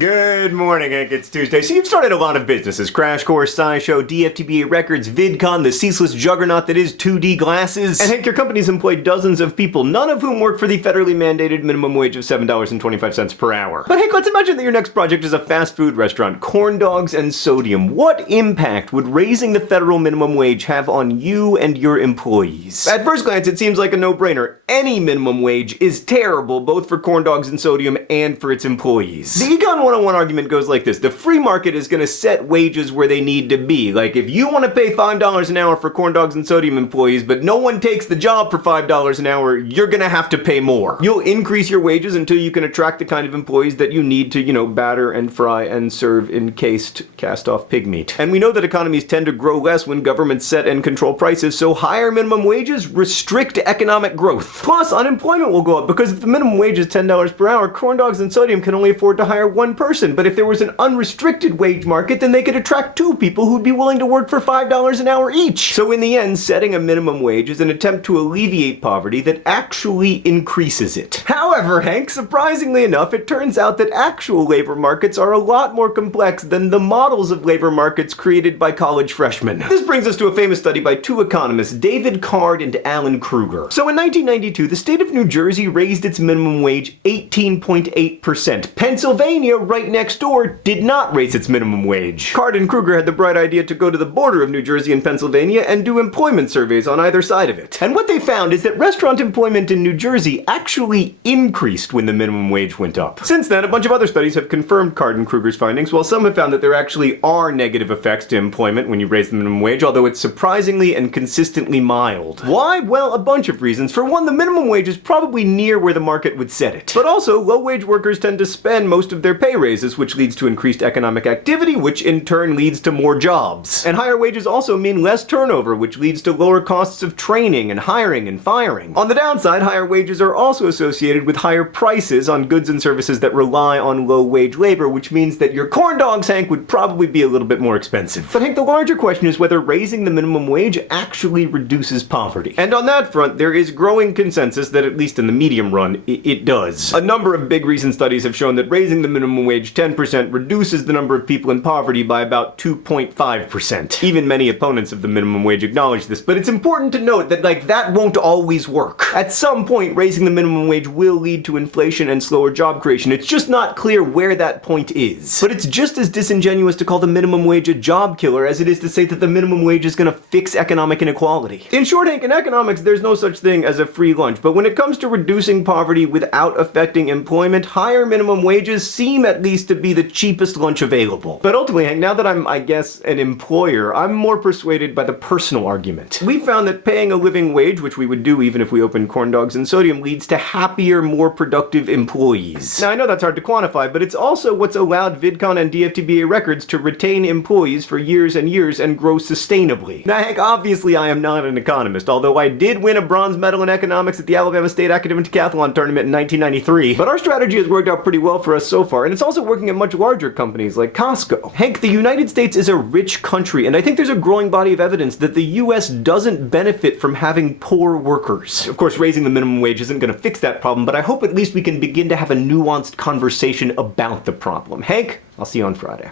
Good morning, Hank. It's Tuesday. So you've started a lot of businesses. Crash Course, SciShow, DFTBA Records, VidCon, the ceaseless juggernaut that is 2D glasses. And Hank, your company's employed dozens of people, none of whom work for the federally mandated minimum wage of $7.25 per hour. But Hank, let's imagine that your next project is a fast food restaurant, corn dogs and sodium. What impact would raising the federal minimum wage have on you and your employees? At first glance, it seems like a no-brainer. Any minimum wage is terrible, both for corn dogs and sodium and for its employees. The Econ 101 argument goes like this. The free market is going to set wages where they need to be. Like, if you want to pay $5 an hour for corn dogs and sodium employees, but no one takes the job for $5 an hour, you're going to have to pay more. You'll increase your wages until you can attract the kind of employees that you need to, batter and fry and serve encased cast-off pig meat. And we know that economies tend to grow less when governments set and control prices, so higher minimum wages restrict economic growth. Plus, unemployment will go up because if the minimum wage is $10 per hour, corn dogs and sodium can only afford to hire one person. But if there was an unrestricted wage market, then they could attract two people who'd be willing to work for $5 an hour each. So in the end, setting a minimum wage is an attempt to alleviate poverty that actually increases it. However, Hank, surprisingly enough, it turns out that actual labor markets are a lot more complex than the models of labor markets created by college freshmen. This brings us to a famous study by two economists, David Card and Alan Krueger. So in 1992, the state of New Jersey raised its minimum wage 18.8%. Pennsylvania, right next door, did not raise its minimum wage. Card and Krueger had the bright idea to go to the border of New Jersey and Pennsylvania and do employment surveys on either side of it. And what they found is that restaurant employment in New Jersey actually increased when the minimum wage went up. Since then, a bunch of other studies have confirmed Card and Krueger's findings, while some have found that there actually are negative effects to employment when you raise the minimum wage, although it's surprisingly and consistently mild. Why? Well, a bunch of reasons. For one, the minimum wage is probably near where the market would set it. But also, low-wage workers tend to spend most of their pay raises, which leads to increased economic activity, which in turn leads to more jobs. And higher wages also mean less turnover, which leads to lower costs of training and hiring and firing. On the downside, higher wages are also associated with higher prices on goods and services that rely on low-wage labor, which means that your corn dogs, Hank, would probably be a little bit more expensive. But Hank, the larger question is whether raising the minimum wage actually reduces poverty. And on that front, there is growing consensus that at least in the medium run, it does. A number of big recent studies have shown that raising the minimum wage 10% reduces the number of people in poverty by about 2.5%. Even many opponents of the minimum wage acknowledge this, but it's important to note that, that won't always work. At some point, raising the minimum wage will lead to inflation and slower job creation. It's just not clear where that point is. But it's just as disingenuous to call the minimum wage a job killer as it is to say that the minimum wage is going to fix economic inequality. In short, Hank, in economics, there's no such thing as a free lunch, but when it comes to reducing poverty without affecting employment, higher minimum wages seem at least to be the cheapest lunch available. But ultimately, Hank, now that I'm, I guess, an employer, I'm more persuaded by the personal argument. We found that paying a living wage, which we would do even if we opened corn dogs and sodium, leads to happier, more productive employees. Now, I know that's hard to quantify, but it's also what's allowed VidCon and DFTBA Records to retain employees for years and years and grow sustainably. Now, Hank, obviously I am not an economist, although I did win a bronze medal in economics at the Alabama State Academic Decathlon Tournament in 1993. But our strategy has worked out pretty well for us so far, and it's also working at much larger companies like Costco. Hank, the United States is a rich country, and I think there's a growing body of evidence that the US doesn't benefit from having poor workers. Of course, raising the minimum wage isn't going to fix that problem, but I hope at least we can begin to have a nuanced conversation about the problem. Hank, I'll see you on Friday.